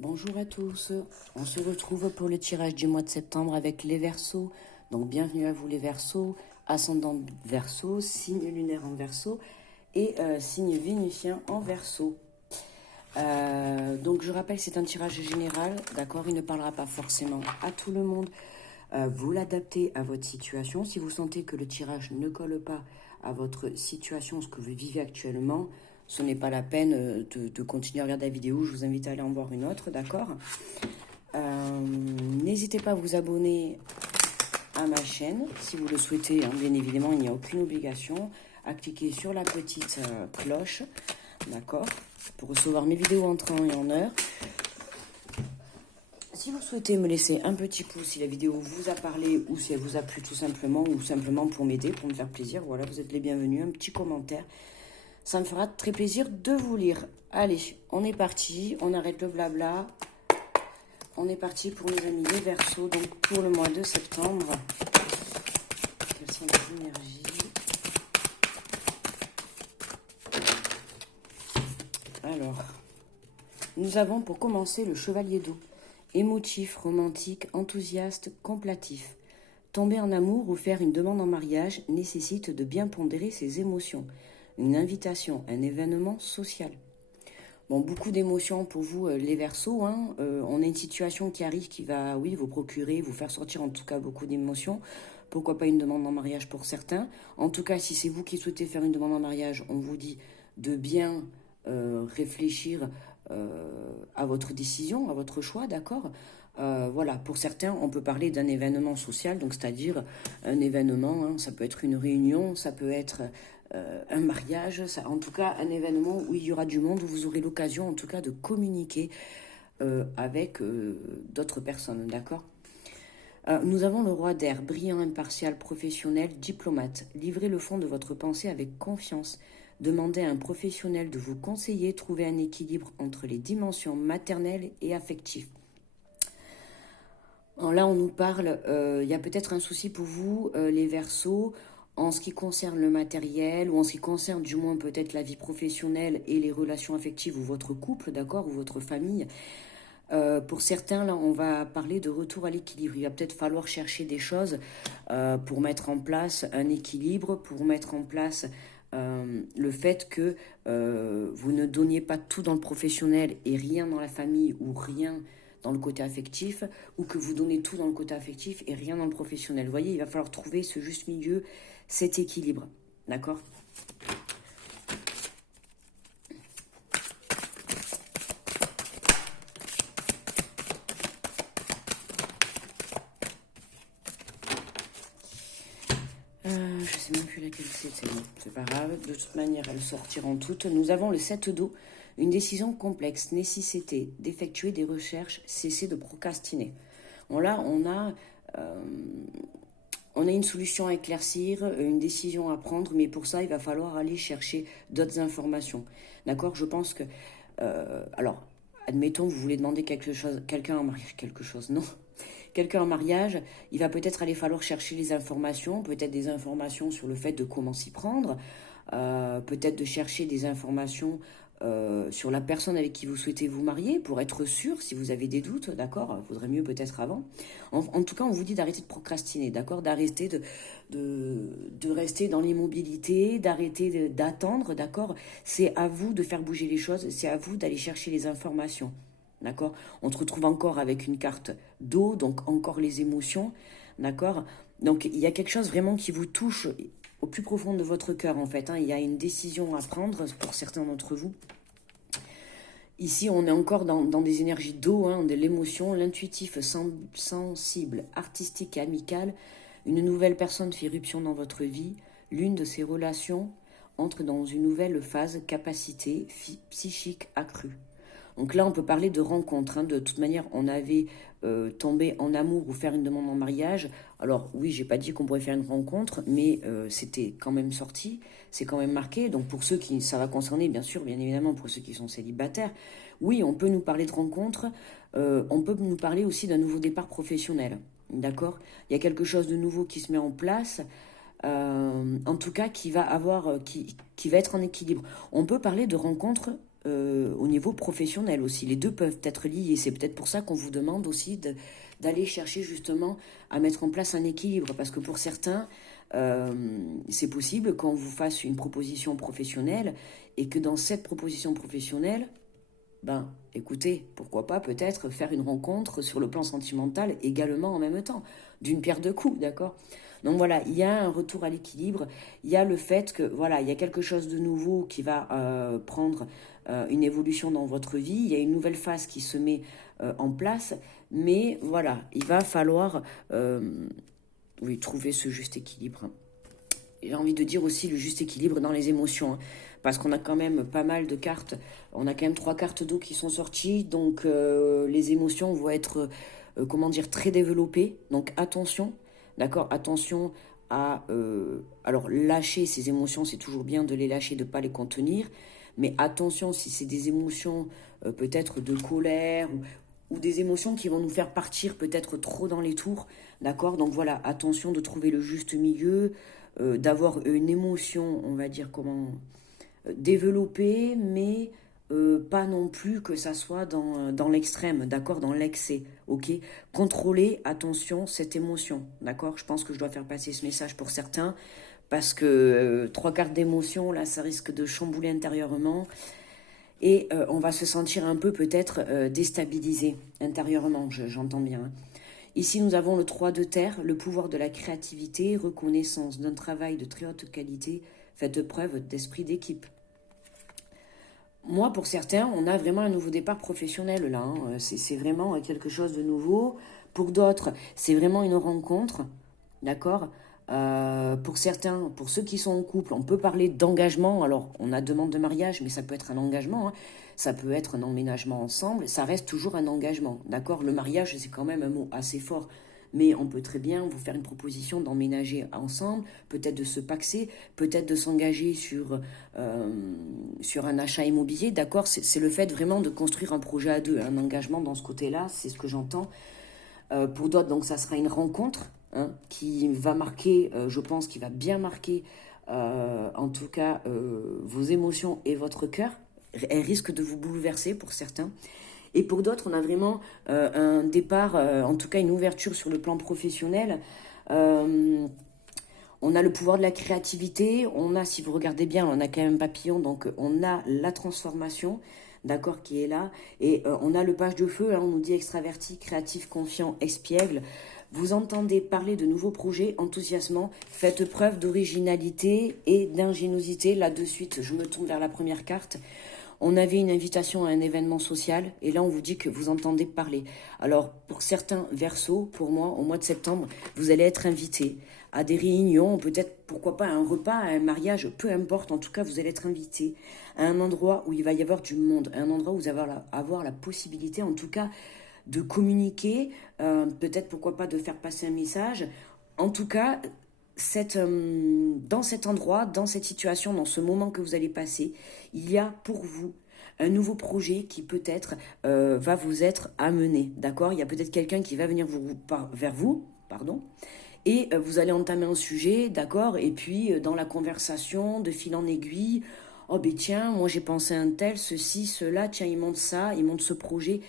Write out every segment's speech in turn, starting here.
Bonjour à tous, on se retrouve pour le tirage du mois de septembre avec les Verseaux. Donc bienvenue à vous les Verseaux, ascendant Verseau, signe lunaire en Verseau et signe vénusien en Verseau. Donc je rappelle c'est un tirage général, d'accord, il ne parlera pas forcément à tout le monde. Vous l'adaptez à votre situation. Si vous sentez que le tirage ne colle pas à votre situation, ce que vous vivez actuellement, ce n'est pas la peine de continuer à regarder la vidéo. Je vous invite à aller en voir une autre, d'accord. N'hésitez pas à vous abonner à ma chaîne si vous le souhaitez. Hein, bien évidemment, il n'y a aucune obligation. À cliquer sur la petite cloche, d'accord, pour recevoir mes vidéos en temps et en heure. Si vous souhaitez me laisser un petit pouce si la vidéo vous a parlé ou si elle vous a plu tout simplement, ou simplement pour m'aider, pour me faire plaisir, voilà, vous êtes les bienvenus, un petit commentaire. Ça me fera très plaisir de vous lire. Allez, on est parti, on arrête le blabla. On est parti pour nos amis les Verseaux, donc pour le mois de septembre. Quelles sont les énergies? Alors, nous avons pour commencer le chevalier d'eau. Émotif, romantique, enthousiaste, complatif. Tomber en amour ou faire une demande en mariage nécessite de bien pondérer ses émotions. Une invitation, un événement social. Bon, beaucoup d'émotions pour vous, les Verseaux. Hein. On a une situation qui arrive qui va, oui, vous procurer, vous faire sortir en tout cas beaucoup d'émotions. Pourquoi pas une demande en mariage pour certains. En tout cas, si c'est vous qui souhaitez faire une demande en mariage, on vous dit de bien réfléchir à votre décision, à votre choix, d'accord. Voilà, pour certains, on peut parler d'un événement social, donc c'est-à-dire un événement, hein, ça peut être une réunion, ça peut être un mariage, en tout cas un événement où il y aura du monde, où vous aurez l'occasion en tout cas de communiquer avec d'autres personnes, d'accord. Nous avons le roi d'air, brillant, impartial, professionnel, diplomate. Livrez le fond de votre pensée avec confiance. Demandez à un professionnel de vous conseiller, trouver un équilibre entre les dimensions maternelles et affectives. Alors là, on nous parle, il y a peut-être un souci pour vous, les Verseaux, en ce qui concerne le matériel, ou en ce qui concerne du moins peut-être la vie professionnelle et les relations affectives, ou votre couple, d'accord, ou votre famille. Pour certains, là, on va parler de retour à l'équilibre. Il va peut-être falloir chercher des choses pour mettre en place un équilibre, pour mettre en place le fait que vous ne donniez pas tout dans le professionnel et rien dans la famille ou rien dans le côté affectif, ou que vous donnez tout dans le côté affectif et rien dans le professionnel. Vous voyez, il va falloir trouver ce juste milieu, cet équilibre. D'accord ? Je sais même plus laquelle c'est bon, c'est pas grave. De toute manière, elles sortiront toutes. Nous avons le 7 d'eau. Une décision complexe, nécessité d'effectuer des recherches, cesser de procrastiner. Bon, là, on a une solution à éclaircir, une décision à prendre, mais pour ça, il va falloir aller chercher d'autres informations. D'accord? Je pense que... alors, admettons, vous voulez demander quelque chose, quelqu'un en mariage, quelque chose, non. Quelqu'un en mariage, il va peut-être aller falloir chercher les informations, peut-être des informations sur le fait de comment s'y prendre, peut-être de chercher des informations sur la personne avec qui vous souhaitez vous marier, pour être sûr, si vous avez des doutes, d'accord, il vaudrait mieux peut-être avant. En tout cas, on vous dit d'arrêter de procrastiner, d'accord, d'arrêter de rester dans l'immobilité, d'arrêter d'attendre, d'accord. C'est à vous de faire bouger les choses, c'est à vous d'aller chercher les informations. D'accord. On se retrouve encore avec une carte d'eau, donc encore les émotions. D'accord. Donc il y a quelque chose vraiment qui vous touche au plus profond de votre cœur, en fait. Hein. Il y a une décision à prendre pour certains d'entre vous. Ici, on est encore dans des énergies d'eau, hein, de l'émotion, l'intuitif, sensible, artistique et amical. Une nouvelle personne fait irruption dans votre vie. L'une de ces relations entre dans une nouvelle phase, capacité psychique accrue. Donc là, on peut parler de rencontre. Hein. De toute manière, on avait tombé en amour ou faire une demande en mariage. Alors oui, j'ai pas dit qu'on pourrait faire une rencontre, mais c'était quand même sorti, c'est quand même marqué. Donc pour ceux qui, ça va concerner, bien sûr, bien évidemment, pour ceux qui sont célibataires, oui, on peut nous parler de rencontre. On peut nous parler aussi d'un nouveau départ professionnel. D'accord ? Il y a quelque chose de nouveau qui se met en place. En tout cas, qui va être en équilibre. On peut parler de rencontres au niveau professionnel aussi. Les deux peuvent être liés. C'est peut-être pour ça qu'on vous demande aussi d'aller chercher justement à mettre en place un équilibre. Parce que pour certains, c'est possible qu'on vous fasse une proposition professionnelle et que dans cette proposition professionnelle, ben, écoutez, pourquoi pas peut-être faire une rencontre sur le plan sentimental également en même temps, d'une pierre deux coups, d'accord? Donc voilà, il y a un retour à l'équilibre, il y a le fait que voilà, il y a quelque chose de nouveau qui va prendre une évolution dans votre vie, il y a une nouvelle phase qui se met en place, mais voilà, il va falloir oui, trouver ce juste équilibre, hein. J'ai envie de dire aussi le juste équilibre dans les émotions, hein, parce qu'on a quand même pas mal de cartes, on a quand même 3 cartes d'eau qui sont sorties, donc les émotions vont être, comment dire, très développées, donc attention, d'accord, attention à, alors lâcher ces émotions, c'est toujours bien de les lâcher, de ne pas les contenir, mais attention si c'est des émotions peut-être de colère ou des émotions qui vont nous faire partir peut-être trop dans les tours, d'accord, donc voilà, attention de trouver le juste milieu, d'avoir une émotion, on va dire, comment développée, mais pas non plus que ça soit dans l'extrême, d'accord, dans l'excès, ok. Contrôler, attention, cette émotion, d'accord. Je pense que je dois faire passer ce message pour certains, parce que 3 cartes d'émotion, là, ça risque de chambouler intérieurement, et on va se sentir un peu peut-être déstabilisé intérieurement, j'entends bien, hein. Ici, nous avons le 3 de terre, le pouvoir de la créativité, reconnaissance d'un travail de très haute qualité, faites preuve d'esprit d'équipe. Moi, pour certains, on a vraiment un nouveau départ professionnel là, hein. C'est vraiment quelque chose de nouveau. Pour d'autres, c'est vraiment une rencontre, d'accord. Pour certains, pour ceux qui sont en couple, on peut parler d'engagement. Alors, on a demande de mariage, mais ça peut être un engagement, hein. Ça peut être un emménagement ensemble. Ça reste toujours un engagement, d'accord. Le mariage, c'est quand même un mot assez fort. Mais on peut très bien vous faire une proposition d'emménager ensemble, peut-être de se paxer, peut-être de s'engager sur un achat immobilier, d'accord. C'est le fait vraiment de construire un projet à deux, un engagement dans ce côté-là, c'est ce que j'entends. Pour d'autres, donc ça sera une rencontre, hein, qui va marquer, je pense, qui va bien marquer, en tout cas, vos émotions et votre cœur. Elle risque de vous bouleverser pour certains. Et pour d'autres, on a vraiment un départ, en tout cas une ouverture sur le plan professionnel. On a le pouvoir de la créativité, on a, si vous regardez bien, on a quand même un papillon, donc on a la transformation, d'accord, qui est là. Et on a le page de feu, hein, on nous dit extraverti, créatif, confiant, espiègle. Vous entendez parler de nouveaux projets enthousiasmants, faites preuve d'originalité et d'ingéniosité. Là, de suite, je me tourne vers la première carte. On avait une invitation à un événement social et là on vous dit que vous entendez parler. Alors pour certains Verseaux, pour moi, au mois de septembre, vous allez être invités à des réunions, peut-être pourquoi pas à un repas, à un mariage, peu importe, en tout cas vous allez être invités à un endroit où il va y avoir du monde, un endroit où vous allez avoir la possibilité en tout cas de communiquer, peut-être pourquoi pas de faire passer un message. En tout cas, dans cet endroit, dans cette situation, dans ce moment que vous allez passer, il y a pour vous un nouveau projet qui peut-être va vous être amené, d'accord. Il y a peut-être quelqu'un qui va venir vers vous, pardon, et vous allez entamer un sujet, d'accord, et puis dans la conversation, de fil en aiguille, oh ben tiens, moi j'ai pensé à un tel, ceci, cela, tiens, il monte ça, il monte ce projet,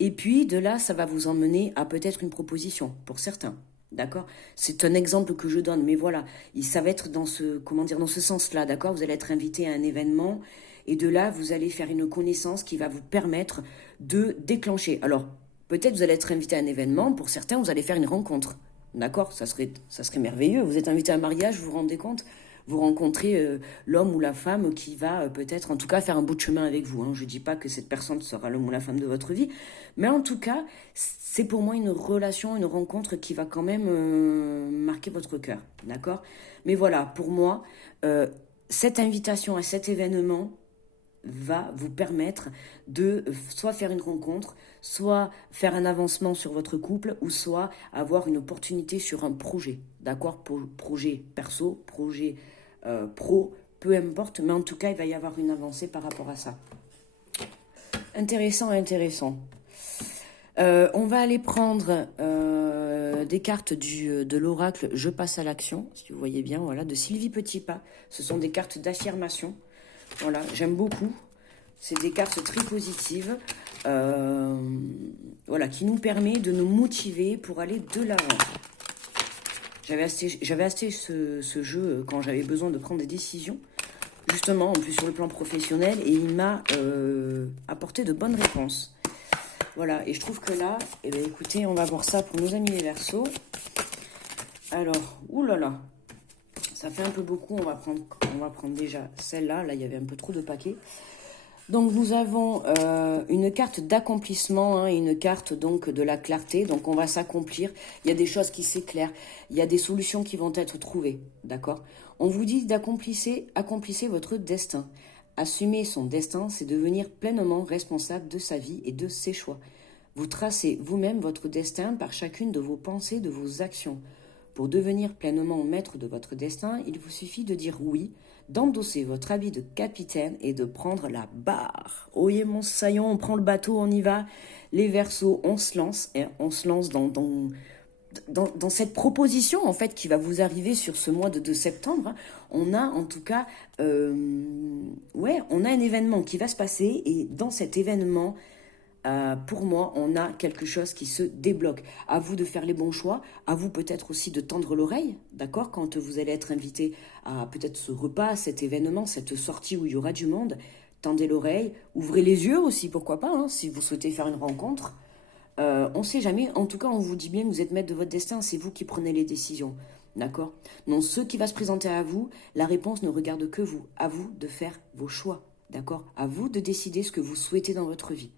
et puis de là, ça va vous emmener à peut-être une proposition, pour certains. D'accord. C'est un exemple que je donne, mais voilà, ça va être dans ce, comment dire, dans ce sens-là, d'accord. Vous allez être invité à un événement et de là, vous allez faire une connaissance qui va vous permettre de déclencher. Alors, peut-être vous allez être invité à un événement, pour certains, vous allez faire une rencontre, d'accord. Ça serait merveilleux. Vous êtes invité à un mariage, vous vous rendez compte, vous rencontrez l'homme ou la femme qui va peut-être, en tout cas, faire un bout de chemin avec vous, hein. Je ne dis pas que cette personne sera l'homme ou la femme de votre vie, mais en tout cas, c'est pour moi une relation, une rencontre qui va quand même marquer votre cœur, d'accord. Mais voilà, pour moi, cette invitation à cet événement va vous permettre de soit faire une rencontre, soit faire un avancement sur votre couple, ou soit avoir une opportunité sur un projet, d'accord, projet perso, projet pro, peu importe, mais en tout cas, il va y avoir une avancée par rapport à ça. Intéressant, intéressant. On va aller prendre des cartes de l'oracle Je passe à l'action, si vous voyez bien, voilà, de Sylvie Petitpas. Ce sont des cartes d'affirmation. Voilà, j'aime beaucoup. C'est des cartes très positives, voilà, qui nous permet de nous motiver pour aller de l'avant. J'avais acheté ce jeu quand j'avais besoin de prendre des décisions, justement, en plus sur le plan professionnel, et il m'a apporté de bonnes réponses. Voilà, et je trouve que là, eh bien, écoutez, on va voir ça pour nos amis les Verseaux. Alors, oulala, ça fait un peu beaucoup, on va prendre déjà celle-là, là il y avait un peu trop de paquets. Donc nous avons une carte d'accomplissement, hein, une carte donc de la clarté, donc on va s'accomplir, il y a des choses qui s'éclairent, il y a des solutions qui vont être trouvées, d'accord? On vous dit accomplissez votre destin. Assumer son destin, c'est devenir pleinement responsable de sa vie et de ses choix. Vous tracez vous-même votre destin par chacune de vos pensées, de vos actions. Pour devenir pleinement maître de votre destin, il vous suffit de dire oui, d'endosser votre habit de capitaine et de prendre la barre. Oyez mon saillon, on prend le bateau, on y va. Les Verseaux, on se lance, et on se lance dans cette proposition en fait qui va vous arriver sur ce mois de septembre. Hein. On a en tout cas, on a un événement qui va se passer et dans cet événement, pour moi, on a quelque chose qui se débloque. À vous de faire les bons choix, à vous peut-être aussi de tendre l'oreille, d'accord, quand vous allez être invité à peut-être ce repas, cet événement, cette sortie où il y aura du monde. Tendez l'oreille, ouvrez les yeux aussi, pourquoi pas, hein, si vous souhaitez faire une rencontre. On ne sait jamais, en tout cas, on vous dit bien que vous êtes maître de votre destin, c'est vous qui prenez les décisions, d'accord? Non, ce qui va se présenter à vous, la réponse ne regarde que vous. À vous de faire vos choix, d'accord? À vous de décider ce que vous souhaitez dans votre vie.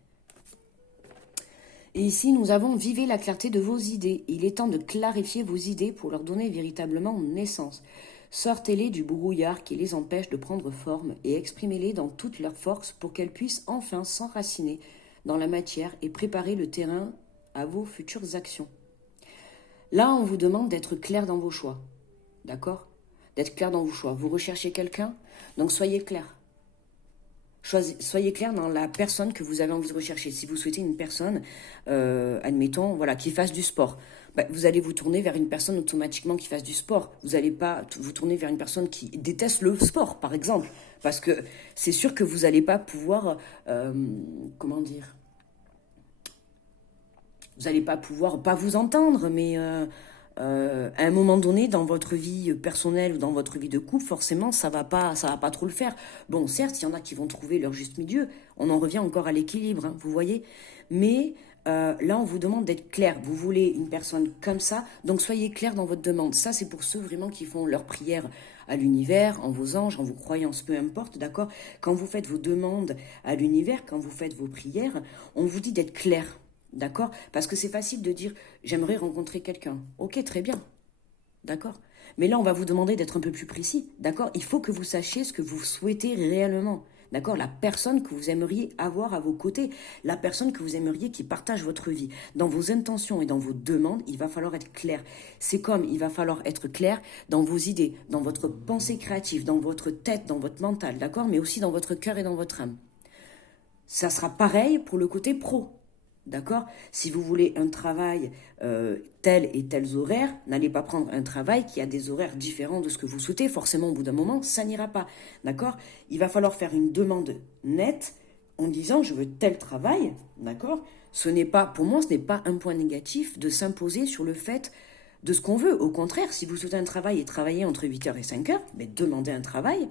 Et ici, nous avons « Vivez la clarté de vos idées ». Il est temps de clarifier vos idées pour leur donner véritablement naissance. Sortez-les du brouillard qui les empêche de prendre forme et exprimez-les dans toute leur force pour qu'elles puissent enfin s'enraciner dans la matière et préparer le terrain à vos futures actions. Là, on vous demande d'être clair dans vos choix. D'accord? D'être clair dans vos choix. Vous recherchez quelqu'un, donc soyez clair. Soyez clair dans la personne que vous avez envie de rechercher. Si vous souhaitez une personne, admettons, voilà, qui fasse du sport, vous allez vous tourner vers une personne automatiquement qui fasse du sport. Vous n'allez pas vous tourner vers une personne qui déteste le sport, par exemple. Parce que c'est sûr que vous n'allez pas pouvoir, comment dire, vous n'allez pas pouvoir, pas vous entendre, mais à un moment donné, dans votre vie personnelle ou dans votre vie de couple, forcément, ça va pas trop le faire. Bon, certes, il y en a qui vont trouver leur juste milieu. On en revient encore à l'équilibre, hein, vous voyez. Mais là, on vous demande d'être clair. Vous voulez une personne comme ça, donc soyez clair dans votre demande. Ça, c'est pour ceux vraiment qui font leur prière à l'univers, en vos anges, en vos croyances, peu importe, d'accord? Quand vous faites vos demandes à l'univers, quand vous faites vos prières, on vous dit d'être clair. D'accord? Parce que c'est facile de dire « j'aimerais rencontrer quelqu'un ». Ok, très bien. D'accord? Mais là, on va vous demander d'être un peu plus précis. D'accord? Il faut que vous sachiez ce que vous souhaitez réellement. D'accord? La personne que vous aimeriez avoir à vos côtés. La personne que vous aimeriez qui partage votre vie. Dans vos intentions et dans vos demandes, il va falloir être clair. C'est comme il va falloir être clair dans vos idées, dans votre pensée créative, dans votre tête, dans votre mental. D'accord? Mais aussi dans votre cœur et dans votre âme. Ça sera pareil pour le côté pro. D'accord? Si vous voulez un travail tel et tels horaires, n'allez pas prendre un travail qui a des horaires différents de ce que vous souhaitez. Forcément, au bout d'un moment, ça n'ira pas. D'accord? Il va falloir faire une demande nette en disant « je veux tel travail ». D'accord? Pour moi, ce n'est pas un point négatif de s'imposer sur le fait de ce qu'on veut. Au contraire, si vous souhaitez un travail et travailler entre 8h et 5h, mais demandez un travail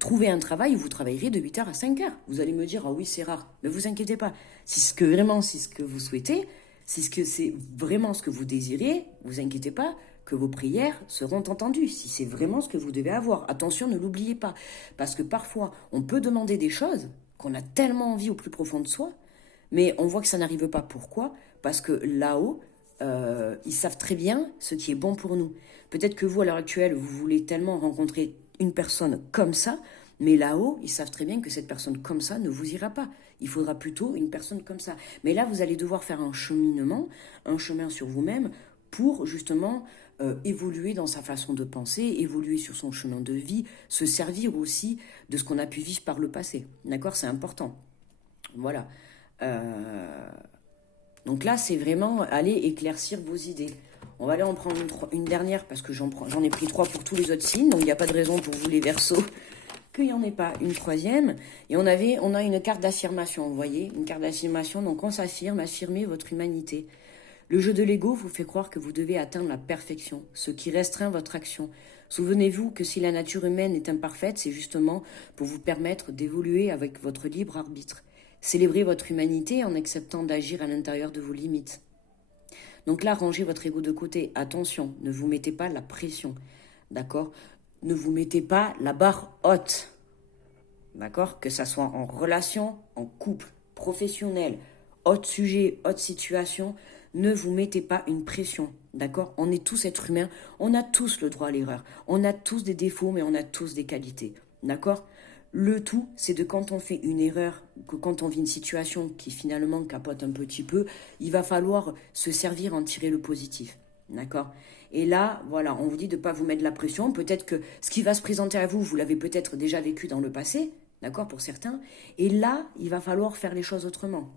trouvez un travail où vous travaillerez de 8h à 5h. Vous allez me dire, ah oui, c'est rare. Mais vous inquiétez pas. Si c'est ce que vous souhaitez, si c'est vraiment ce que vous désirez, vous inquiétez pas que vos prières seront entendues. Si c'est vraiment ce que vous devez avoir. Attention, ne l'oubliez pas. Parce que parfois, on peut demander des choses qu'on a tellement envie au plus profond de soi, mais on voit que ça n'arrive pas. Pourquoi? Parce que là-haut, ils savent très bien ce qui est bon pour nous. Peut-être que vous, à l'heure actuelle, vous voulez tellement rencontrer une personne comme ça, mais là-haut, ils savent très bien que cette personne comme ça ne vous ira pas. Il faudra plutôt une personne comme ça. Mais là, vous allez devoir faire un cheminement, un chemin sur vous-même pour justement évoluer dans sa façon de penser, évoluer sur son chemin de vie, se servir aussi de ce qu'on a pu vivre par le passé. D'accord? C'est important. Voilà. Donc là, c'est vraiment aller éclaircir vos idées. On va aller en prendre une dernière parce que j'en ai pris 3 pour tous les autres signes. Donc, il n'y a pas de raison pour vous les Verseaux qu'il n'y en ait pas une troisième. Et on a une carte d'affirmation, vous voyez, une carte d'affirmation. Donc on s'affirme, affirmez votre humanité. Le jeu de l'ego vous fait croire que vous devez atteindre la perfection, ce qui restreint votre action. Souvenez-vous que si la nature humaine est imparfaite, c'est justement pour vous permettre d'évoluer avec votre libre arbitre. Célébrez votre humanité en acceptant d'agir à l'intérieur de vos limites. Donc là, rangez votre ego de côté. Attention, ne vous mettez pas la pression, d'accord? Ne vous mettez pas la barre haute, d'accord? Que ça soit en relation, en couple, professionnel, autre sujet, autre situation, ne vous mettez pas une pression, d'accord? On est tous êtres humains, on a tous le droit à l'erreur. On a tous des défauts, mais on a tous des qualités, d'accord? Le tout, c'est de quand on fait une erreur, que quand on vit une situation qui finalement capote un petit peu, il va falloir se servir, en tirer le positif, d'accord? Et là, voilà, on vous dit de ne pas vous mettre la pression. Peut-être que ce qui va se présenter à vous, vous l'avez peut-être déjà vécu dans le passé, d'accord, pour certains. Et là, il va falloir faire les choses autrement.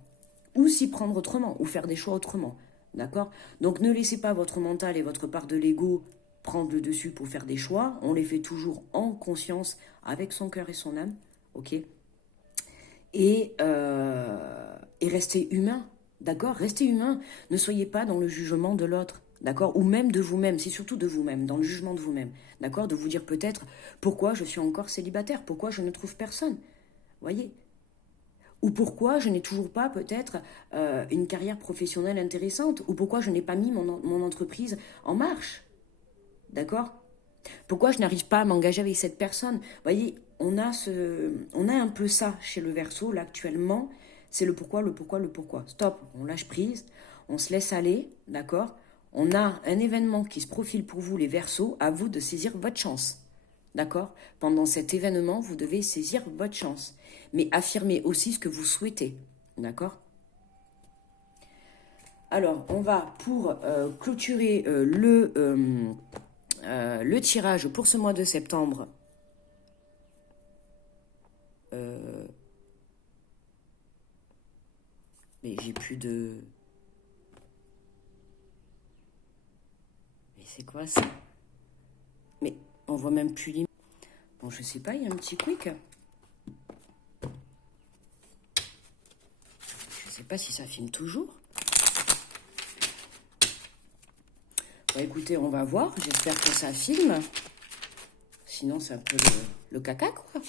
Ou s'y prendre autrement, ou faire des choix autrement, d'accord? Donc ne laissez pas votre mental et votre part de l'ego prendre le dessus pour faire des choix. On les fait toujours en conscience, avec son cœur et son âme, ok? Et restez humain, d'accord? Restez humain. Ne soyez pas dans le jugement de l'autre, d'accord? Ou même de vous-même, c'est surtout de vous-même, dans le jugement de vous-même, d'accord? De vous dire peut-être pourquoi je suis encore célibataire, pourquoi je ne trouve personne, voyez? Ou pourquoi je n'ai toujours pas peut-être une carrière professionnelle intéressante, ou pourquoi je n'ai pas mis mon entreprise en marche, d'accord? Pourquoi je n'arrive pas à m'engager avec cette personne? Vous voyez, on a un peu ça chez le Verseau, là, actuellement. C'est le pourquoi, le pourquoi, le pourquoi. Stop, on lâche prise, on se laisse aller, d'accord? On a un événement qui se profile pour vous, les Verseaux, à vous de saisir votre chance, d'accord? Pendant cet événement, vous devez saisir votre chance. Mais affirmez aussi ce que vous souhaitez, d'accord? Alors, on va, pour clôturer le tirage pour ce mois de septembre, mais j'ai plus de... Mais c'est quoi ça? Mais on voit même plus l'image. Bon, je sais pas, il y a un petit quick. Je sais pas si ça filme toujours. Bon, écoutez, on va voir. J'espère que ça filme. Sinon, c'est un peu le caca, quoi.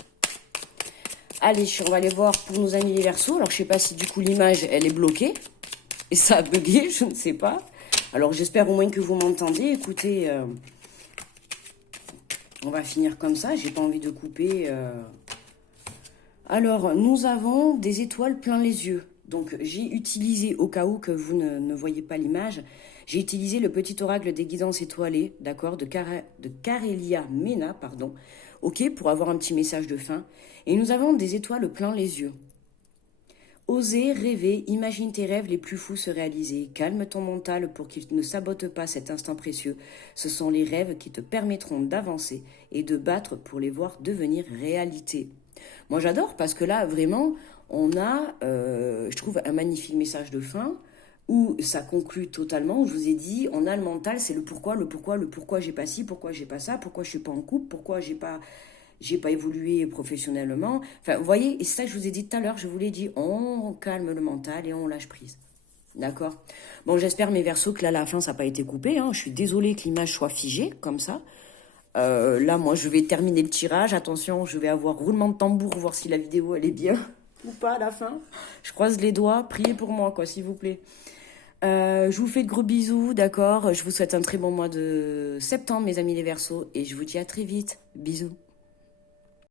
Allez, on va aller voir pour nos amis les Verseaux. Alors, je sais pas si du coup l'image, elle est bloquée. Et ça a bugué, je ne sais pas. Alors, j'espère au moins que vous m'entendez. Écoutez, on va finir comme ça. J'ai pas envie de couper. Alors, nous avons des étoiles plein les yeux. Donc, j'ai utilisé, au cas où que vous ne voyez pas l'image, j'ai utilisé le petit oracle des guidances étoilées, d'accord, de Carélia Mena, pardon, ok, pour avoir un petit message de fin. Et nous avons des étoiles plein les yeux. Osez, rêver, imagine tes rêves les plus fous se réaliser. Calme ton mental pour qu'il ne sabote pas cet instant précieux. Ce sont les rêves qui te permettront d'avancer et de battre pour les voir devenir réalité. Moi, j'adore parce que là, vraiment, on a, je trouve, un magnifique message de fin où ça conclut totalement. Je vous ai dit, on a le mental, c'est le pourquoi j'ai pas ci, pourquoi j'ai pas ça, pourquoi je suis pas en couple, pourquoi j'ai pas évolué professionnellement. Enfin, vous voyez, et ça, je vous ai dit tout à l'heure, je vous l'ai dit, on calme le mental et on lâche prise. D'accord? Bon, j'espère, mes Verseaux, que là, à la fin, ça n'a pas été coupé. Hein. Je suis désolée que l'image soit figée, comme ça. Là, moi, je vais terminer le tirage. Attention, je vais avoir roulement de tambour, voir si la vidéo, elle est bien ou pas à la fin. Je croise les doigts. Priez pour moi, quoi, s'il vous plaît. Je vous fais de gros bisous, d'accord? Je vous souhaite un très bon mois de septembre, mes amis les Verseaux. Et je vous dis à très vite. Bisous.